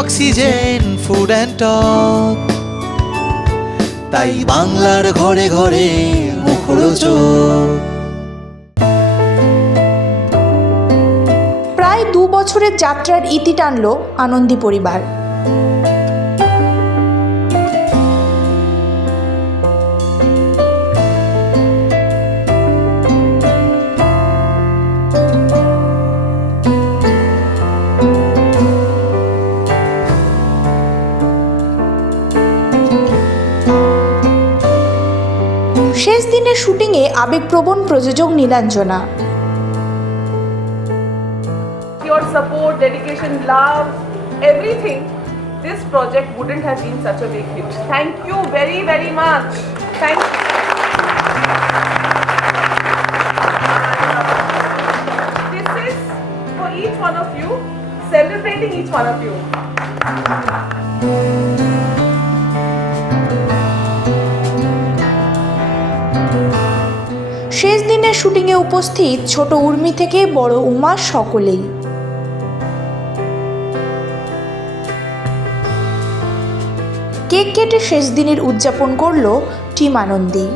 Oxygen food and talk. তাই বাংলার ঘরে ঘরে মুখরোচক। প্রায় 2 বছরের যাত্রার ইতি টানল আনন্দী পরিবার। শেষ দিনের শুটিংয়ে আবেগপ্রবণ প্রযোজক Nilanjana. Your support, dedication, love, everything, this project wouldn't have been such a big hit. Thank you very, very much. Thank you. This is for each one of you, celebrating each one of you. শেষ দিনের শুটিংয়ে উপস্থিত ছোট উর্মি থেকে বড় উমা সকলেই। Cake কেটে শেষ দিনের উদযাপন করল টিম আনন্দী।